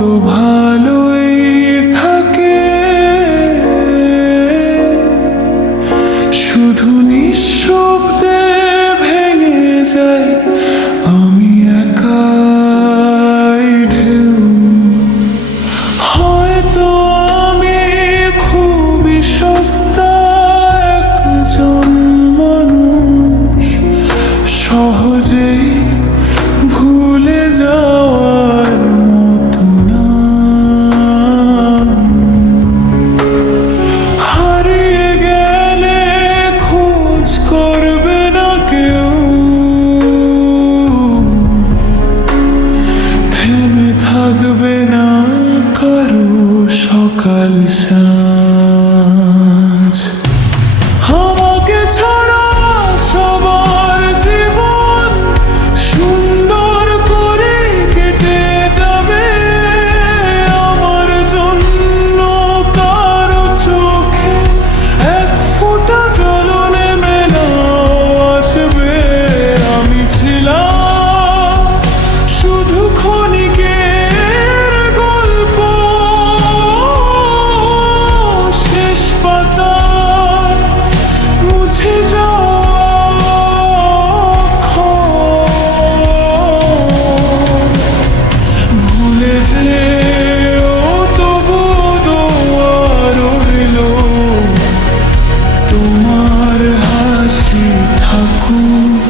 তো ভালোই থাকে, শুধু নিঃশব্দে ভেঙে যায় আমি একাই ঢেউ। হয়তো আমি খুবই সস্তা একজন মানুষ, সহজেই ভুলে যাওয়ার মতো না। হারিয়ে গেলে খোঁজ করবে না কেউ, থেমে থাকবে না কারো সকাল সাঁঝ। আমাকে ছাড়া সবার জীবন সুন্দর করে কেটে যাবে, আমার জন্য কারো চোখে এক ফোঁটা জল নেমে না আসবে। আমি ছিলাম শুধু ক্ষণিকের গল্প, শেষ পাতায় মুছে যাওয়া ভুলে যেও তবু দোয়া রইল, তোমার হাসি থাকুক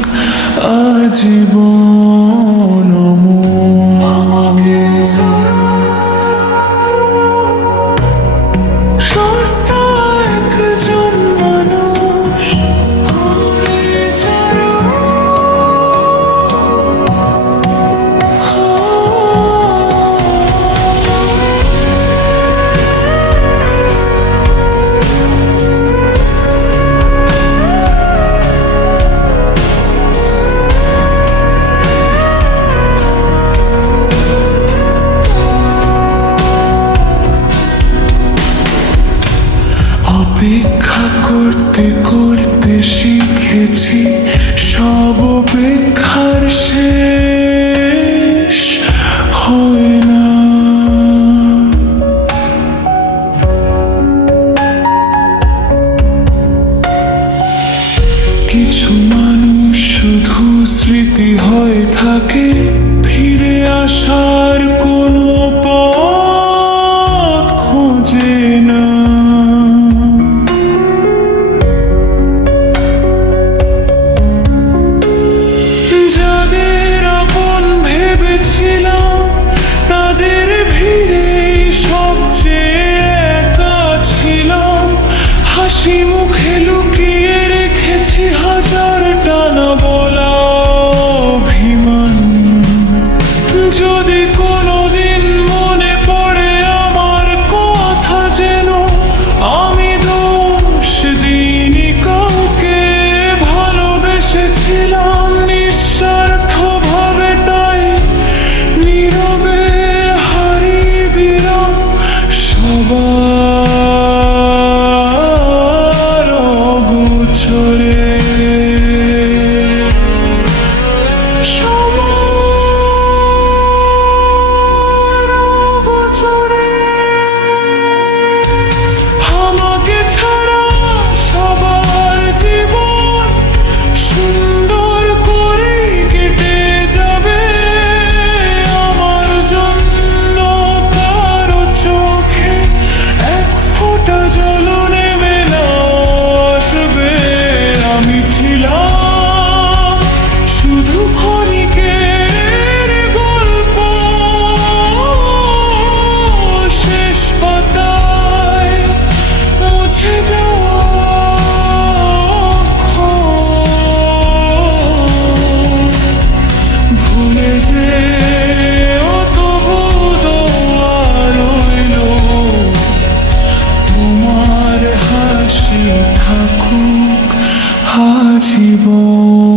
আজীবন অমর। সস্তা একজন মানুষ হয়ে যাও। অপেক্ষা করতে করতে শিখেছি সব অপেক্ষার শেষ হয় না। কিছু মানুষ শুধু স্মৃতি হয়ে থাকে, ফিরে আসার কোনো পথ খোঁজে না। যাদের আপন ভেবেছিলাম তাদের ভিড়েই সবচেয়ে একা ছিলাম, হাসি মুখে লুকিয়ে রেখেছি হাজার টানা বলা অভিমান। যদি কোনোদিন মনে পড়ে আমার কথা, যেন আমি দোষ দিইনি কাউকে, ভালোবেসেছিলাম নিঃস্বার্থভাবে, তাই নীরবে হারিয়ে বিরাম সবার অগোচরে। আমাকে ছাড়া সবার জীবন সুন্দর করে কেটে যাবে, আমার জন্য কারো চোখে এক ফোঁটা জল নেমে না আসবে। আমি ছিলাম শুধু ক্ষণিকের গল্প, শেষ পাতায় মুছে যাওয়া ভুলে যেও তবু দোয়া রইল, তোমার হাসি থাকুক আজীবন।